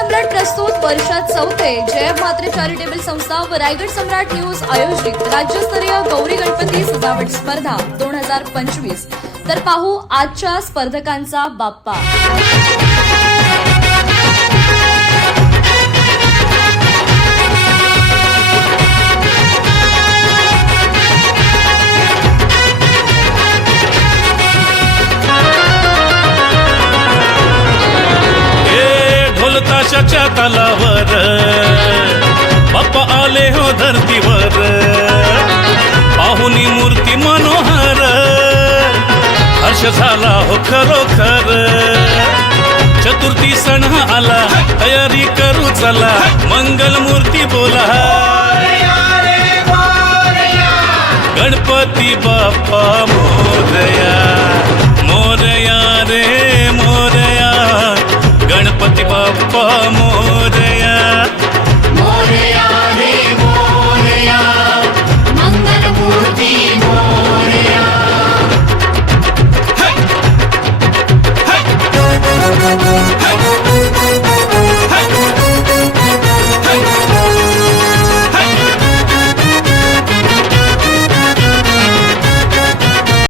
सम्राट प्रस्तुत वर्षात चौथे जय म्हात्रे चॅरिटेबल संस्था व रायगड सम्राट न्यूज आयोजित राज्यस्तरीय गौरी गणपती सजावट स्पर्धा 2025। तर पाहू आजच्या स्पर्धकांचा बाप्पा। ताशाच्या तालावर बाप्पा आले हो धरतीवर, पाहुनी मूर्ती मनोहर, हर्ष झाला हो खरोखर। चतुर्थी सण आला, तयारी करू चला, मंगल मूर्ती बोला, गणपती बाप्पा मोरया।